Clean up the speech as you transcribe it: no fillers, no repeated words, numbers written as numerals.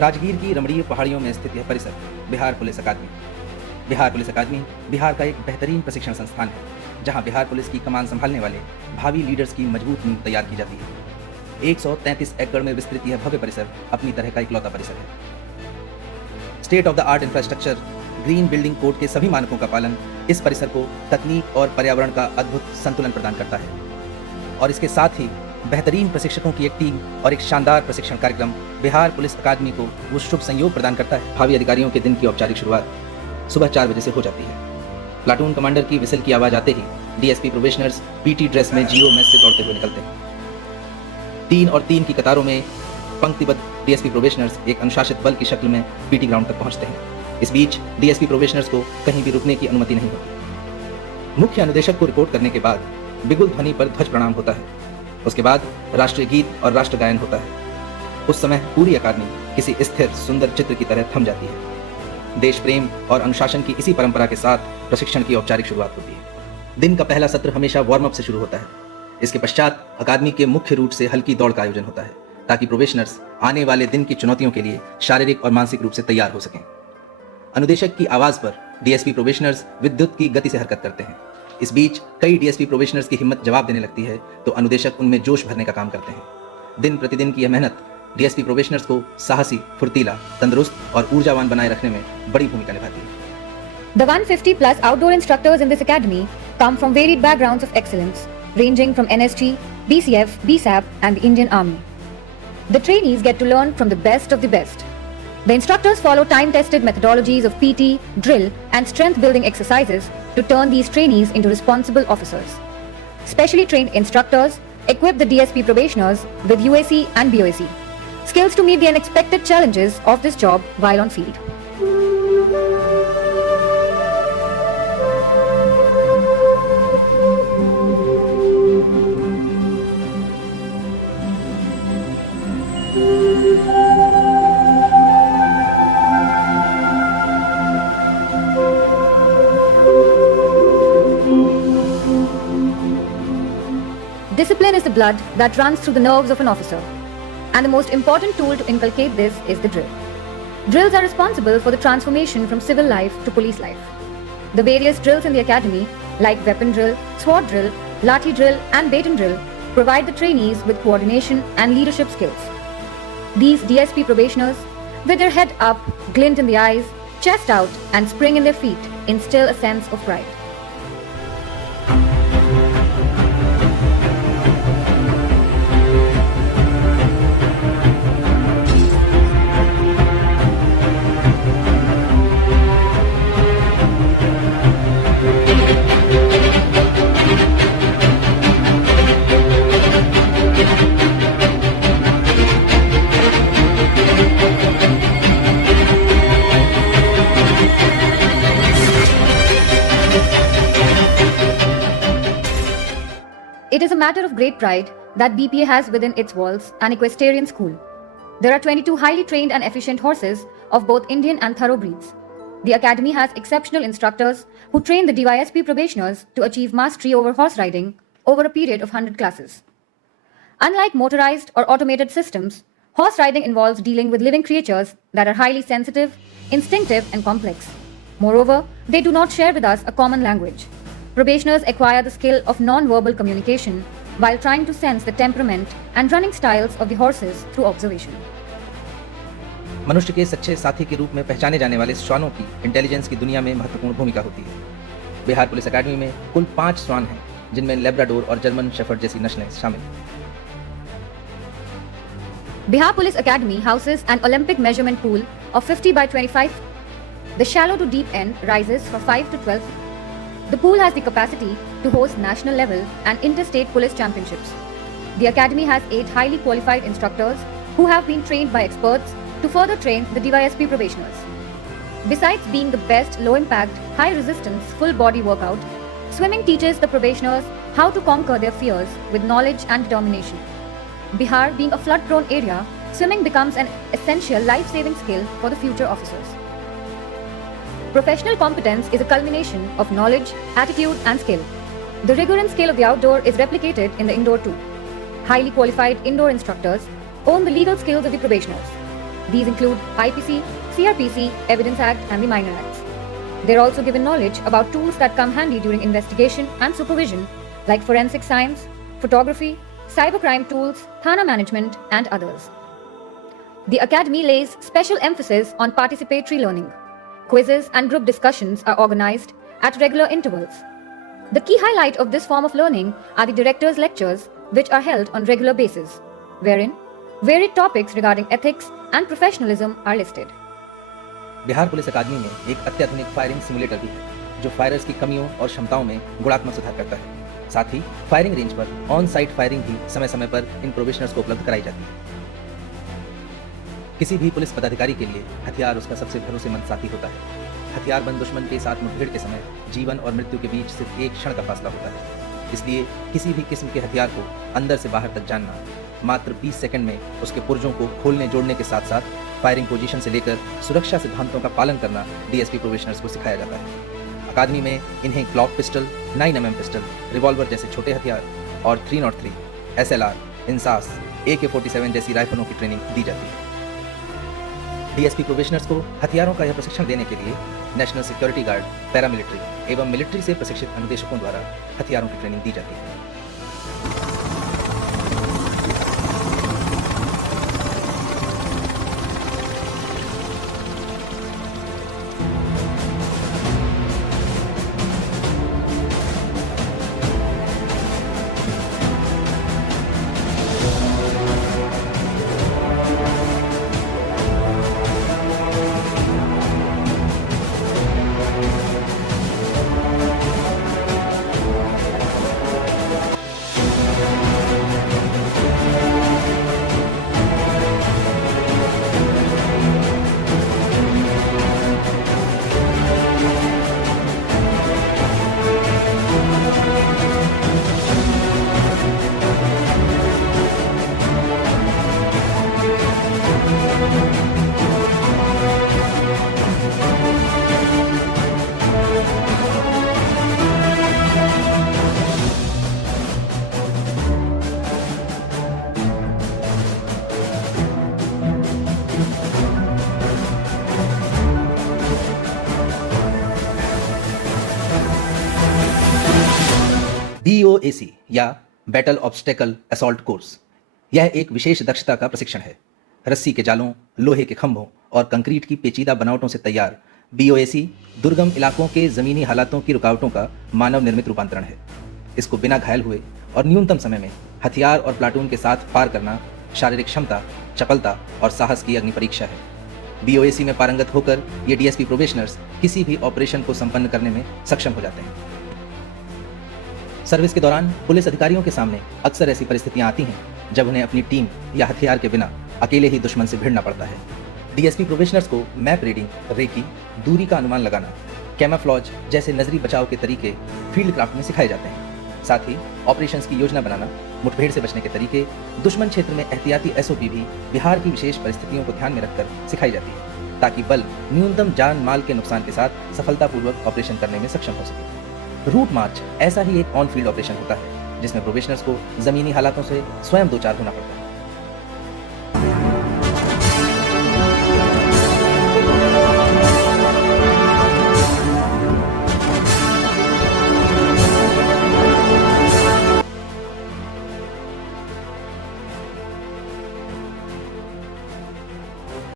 राजगीर की रमणीय पहाड़ियों में स्थित यह परिसर बिहार पुलिस अकादमी। बिहार पुलिस अकादमी बिहार का एक बेहतरीन प्रशिक्षण संस्थान है, जहां बिहार पुलिस की कमान संभालने वाले भावी लीडर्स की मजबूत नींव तैयार की जाती है। 133 एकड़ में विस्तृत यह भव्य परिसर अपनी तरह का इकलौता परिसर है। State of the art infrastructure, green building code के सभी मानकों का पालन इस परिसर को तकनीक और पर्यावरण का अद्भुत संतुलन प्रदान करता है। और इसके साथ ही बेहतरीन प्रशिक्षकों की एक टीम और एक शानदार प्रशिक्षण कार्यक्रम बिहार पुलिस अकादमी को वो शुभ संयोग प्रदान करता है। भावी अधिकारियों के दिन की औपचारिक शुरुआत सुबह 4 बजे से हो जाती है। प्लाटून कमांडर की विसल की आवाज आते ही डीएसपी प्रोबेशनर्स पीटी ड्रेस में जीओ मैच से दौड़ते हुए निकलते हैं। 3 और 3 की कतारों में पंक्तिबद्ध डीएसपी प्रोबेशनर्स एक अनुशासित बल की शक्ल में पीटी ग्राउंड तक पहुंचते हैं। इस बीच डीएसपी प्रोबेशनर्स को कहीं भी रुकने की अनुमति नहीं होती। मुख्य अनुदेशक को रिपोर्ट करने के बाद बिगुल ध्वनि पर ध्वज प्रणाम होता है। उसके बाद राष्ट्रीय गीत और राष्ट्र गायन होता है। उस समय पूरी अकादमी किसी स्थिर सुंदर चित्र की तरह थम जाती है। देश प्रेम और अनुशासन की इसी परंपरा के साथ प्रशिक्षण की औपचारिक शुरुआत होती है। दिन का पहला सत्र हमेशा वार्म अप से शुरू होता है। इसके पश्चात अकादमी के मुख्य रूट से हल्की दौड़ का आयोजन होता है, ताकि प्रोबेशनर्स आने वाले दिन की चुनौतियों के लिए शारीरिक और मानसिक रूप से तैयार हो सकें। अनुदेशक की आवाज पर डीएसपी प्रोबेशनर्स विद्युत की गति से हरकत करते हैं। इस बीच कई डीएसपी प्रोबेशनर्स की हिम्मत जवाब देने लगती है, तो अनुदेशक उनमें जोश भरने का काम करते हैं। दिन प्रतिदिन की यह मेहनत डीएसपी प्रोबेशनर्स को साहसी, फुर्तीला, तंदुरुस्त और ऊर्जावान बनाए रखने में बड़ी भूमिका निभाती है। The 150 plus outdoor instructors in this academy come from varied backgrounds of excellence, ranging from NSG, BCF, BSAP, and the Indian Army. The trainees get to learn from the best of the best. The instructors follow time-tested methodologies of PT, drill, and strength-building exercises to turn these trainees into responsible officers. Specially trained instructors equip the DSP probationers with UAC and BOAC, skills to meet the unexpected challenges of this job while on field. Discipline is the blood that runs through the nerves of an officer, and the most important tool to inculcate this is the drill. Drills are responsible for the transformation from civil life to police life. The various drills in the academy, like weapon drill, sword drill, lathi drill, and baton drill, provide the trainees with coordination and leadership skills. These DSP probationers, with their head up, glint in the eyes, chest out, and spring in their feet, instill a sense of pride. It is a matter of great pride that BPA has within its walls an equestrian school. There are 22 highly trained and efficient horses of both Indian and thoroughbreds. The academy has exceptional instructors who train the DYSP probationers to achieve mastery over horse riding over a period of 100 classes. Unlike motorized or automated systems, horse riding involves dealing with living creatures that are highly sensitive, instinctive, and complex. Moreover, they do not share with us a common language. Probationers acquire the skill of non-verbal communication while trying to sense the temperament and running styles of the horses through observation. मनुष्य के सच्चे साथी के रूप में पहचाने जाने वाले श्वानों की इंटेलिजेंस की दुनिया में महत्वपूर्ण भूमिका होती है। बिहार पुलिस अकादमी में कुल 5 श्वान हैं, जिनमें लेब्राडोर और जर्मन शेफर्ड जैसी नस्लें शामिल हैं। Bihar Police Academy houses an Olympic measurement pool of 50 by 25. The shallow to deep end rises from 5 to 12 feet. The pool has the capacity to host national level and interstate police championships. The academy has 8 highly qualified instructors who have been trained by experts to further train the DYSP probationers. Besides being the best low-impact, high-resistance, full-body workout, swimming teaches the probationers how to conquer their fears with knowledge and determination. Bihar being a flood-prone area, swimming becomes an essential life-saving skill for the future officers. Professional competence is a culmination of knowledge, attitude, and skill. The rigor and skill of the outdoor is replicated in the indoor too. Highly qualified indoor instructors own the legal skills of the probationers. These include IPC, CRPC, Evidence Act, and the Minor Acts. They're also given knowledge about tools that come handy during investigation and supervision, like forensic science, photography, cybercrime tools, Thana management, and others. The Academy lays special emphasis on participatory learning. Quizzes and group discussions are organized at regular intervals. The key highlight of this form of learning are the director's lectures, which are held on regular basis, wherein varied topics regarding ethics and professionalism are listed. Bihar police अकादमी में एक अत्याधुनिक firing simulator भी है जो फायरर्स की कमियों और क्षमताओं में गुणात्मक सुधार करता है। साथ ही फायरिंग रेंज पर ऑन साइट फायरिंग भी समय समय पर इन प्रोबेशनर्स को उपलब्ध कराई जाती है। किसी भी पुलिस पदाधिकारी के लिए हथियार उसका सबसे भरोसेमंद साथी होता है। हथियारबंद दुश्मन के साथ मुठभेड़ के समय जीवन और मृत्यु के बीच सिर्फ एक क्षण का फासला होता है। इसलिए किसी भी किस्म के हथियार को अंदर से बाहर तक जानना, मात्र 20 सेकंड में उसके पुर्जों को खोलने जोड़ने के साथ साथ फायरिंग पोजीशन से लेकर सुरक्षा सिद्धांतों का पालन करना डीएसपी प्रोबेशनर्स को सिखाया जाता है। अकादमी में इन्हें Glock pistol, 9mm pistol, revolver जैसे छोटे हथियार और 303, SLR, इंसास, AK-47 जैसी राइफलों की ट्रेनिंग दी जाती है। डीएसपी प्रोबेशनर्स को हथियारों का यह प्रशिक्षण देने के लिए नेशनल सिक्योरिटी गार्ड, पैरामिलिट्री एवं मिलिट्री से प्रशिक्षित अनुदेशकों द्वारा हथियारों की ट्रेनिंग दी जाती है। BOAC या बैटल ऑब्स्टेकल असॉल्ट कोर्स, यह एक विशेष दक्षता का प्रशिक्षण है। रस्सी के जालों, लोहे के खंभों और कंक्रीट की पेचीदा बनावटों से तैयार BOAC दुर्गम इलाकों के जमीनी हालातों की रुकावटों का मानव निर्मित रूपांतरण है। इसको बिना घायल हुए और न्यूनतम समय में हथियार और प्लाटून के साथ पार करना शारीरिक क्षमता, चपलता और साहस की अग्नि परीक्षा है। BOAC में पारंगत होकर ये DSP प्रोबेशनर्स किसी भी ऑपरेशन को संपन्न करने में सक्षम हो जाते हैं। सर्विस के दौरान पुलिस अधिकारियों के सामने अक्सर ऐसी परिस्थितियां आती हैं जब उन्हें अपनी टीम या हथियार के बिना अकेले ही दुश्मन से भिड़ना पड़ता है। DSP प्रोबेशनर्स को मैप रीडिंग, रेकी, दूरी का अनुमान लगाना, कैमोफ्लेज जैसे नजरी बचाव के तरीके फील्ड क्राफ्ट में सिखाए जाते हैं। साथ ही ऑपरेशंस की योजना बनाना, मुठभेड़ से बचने के तरीके, दुश्मन क्षेत्र में एहतियाती SOP भी बिहार की विशेष परिस्थितियों को ध्यान में रखकर सिखाई जाती है, ताकि बल न्यूनतम जान माल के नुकसान के साथ सफलतापूर्वक ऑपरेशन करने में सक्षम हो सके। रूट मार्च ऐसा ही एक ऑन फील्ड ऑपरेशन होता है जिसमें प्रोबेशनर्स को जमीनी हालातों से स्वयं दो चार होना पड़ता है।